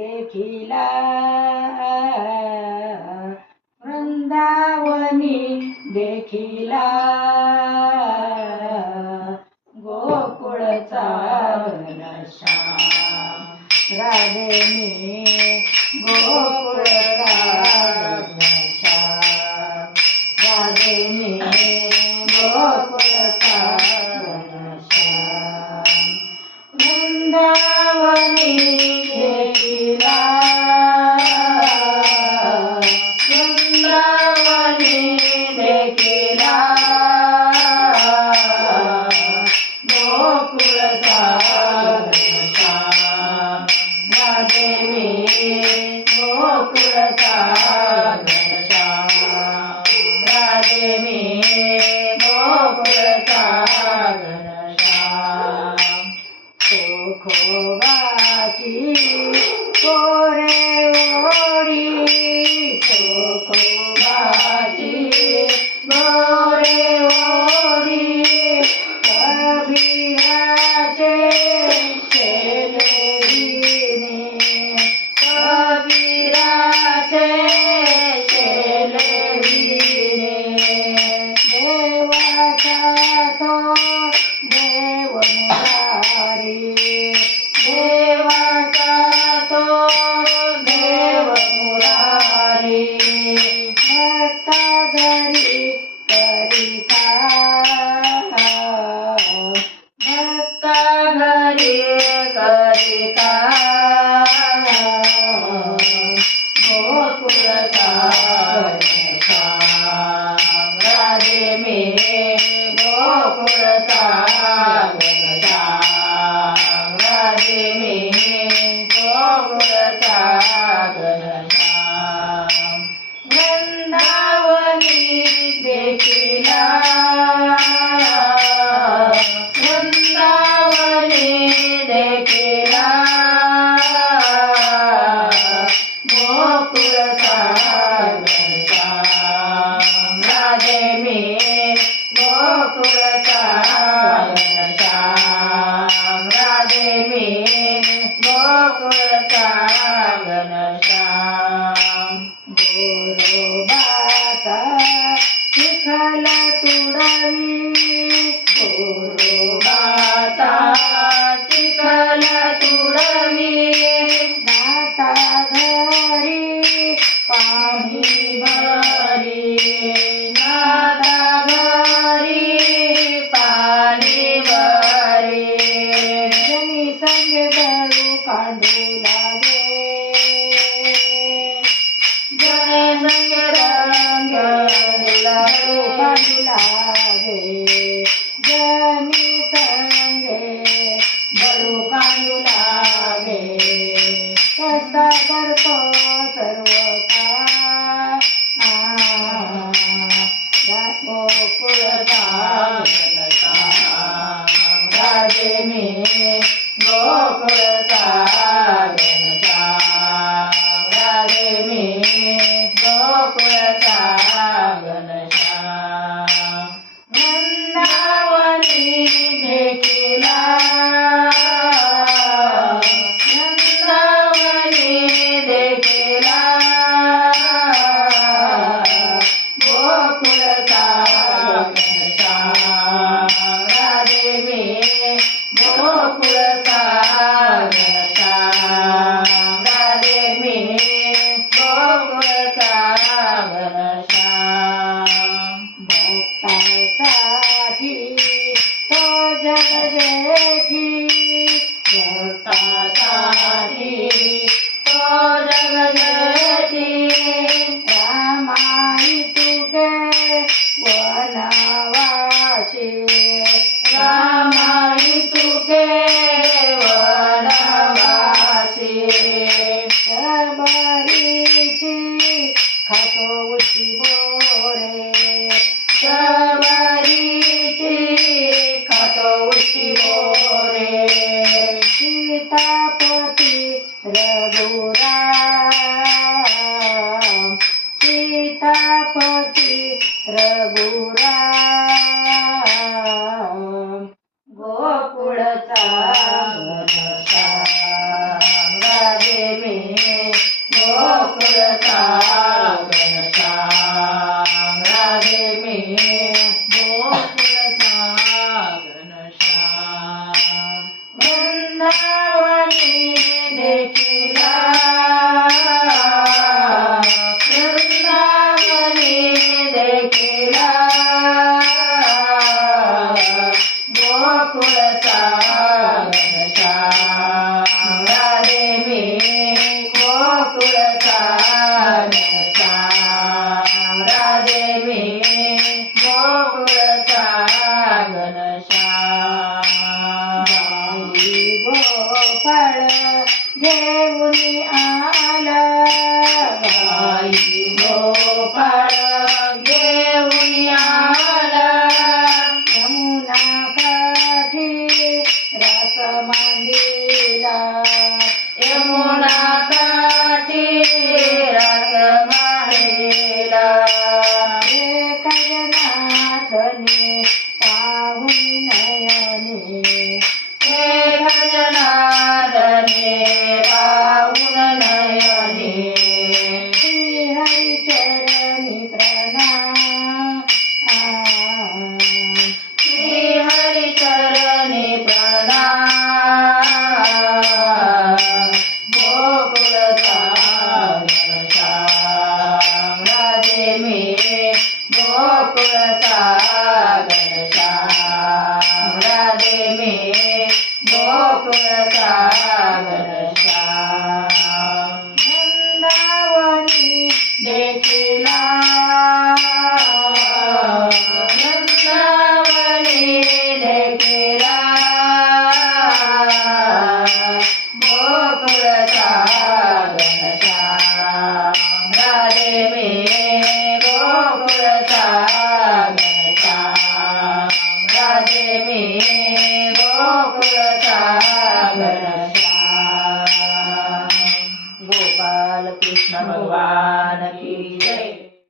देखिला वृंदावनी देखिला गोकुळचा घनश्याम राधे मी गोकुळचा घनश्याम राधे मी गोकुळचा घनश्याम वृंदावनी देखिला वृंदावनी देखिला गोकुळचा घनश्याम राधे मी गोकुळचा घनश्याम राधे मी गोकुळचा घनश्याम खोबाची कोरे ओढी खोबाची गोरे ओढी कबीराचे शेलेविने कबीराचे शेलेविने देवाचा तो देव मुरारी देवाचा तो देव मुरारी भक्ता घरी करिता भक्ता घरी करिता गोकुळचा घनश्याम राधे मी गोकुळचा घनश्याम राधे मी गोकुळचा घनश्याम वृंदावनी देखिला वृंदावनी देखिला गोकुळचा घनश्याम राधे मी गोकुळचा घनश्याम राधे मी गोकुळचा घनश्याम गोरोबाचा चिखल तुडवी गोरोबाचा चिखल तुडवी नाता घरी पाणी भरी नाता घरी पाणी भरी जनी संग गळू काढू लागे जनी संग रंग गळू काढू लागे जनी संगे बळू काढू लागे कसा करतो सर्व गोकुळचा घनश्याम राधे मी गोकुळचा घनश्याम राधे मी गोकुळचा घनश्याम वृंदावनी देखिला वृंदावनी देखिला गोकुळचा घनश्याम राधे मी गोकुळचा घनश्याम राधे मी गोकुळचा घनश्याम भक्तासाठी तो जग जेठी भक्तासाठी तो जग जेठी रामाई तुके वनवासी रामाई तुके वनवासी शबरीची खातो उशी बोरे शबरीची खातो उशी बोरे सीतापती रघुराम सीतापती रघुराम गोकुळचा घनश्याम राधे मी घेऊन आला गाई गोपाळ घेऊन आला यमुना काठी रस मांडिला यमुना काठी रस मांडिला एक जनार्दने पाहुनी नयने एक जनार्दने पाहुन नयने श्रीहरी चरणी प्रणाम श्रीहरी चरणी प्रणाम गोकुळचा घनश्याम राधे मी गोकुळचा घनश्याम राधे मी गोकुळचा घनश्याम वृंदावनी देखिला वृंदावनी देखिला गोकुळचा घनश्याम राधे मी गोकुळचा घनश्याम राधे मी गोकुळचा घनश्याम गोपाल कृष्ण भगवान की जय.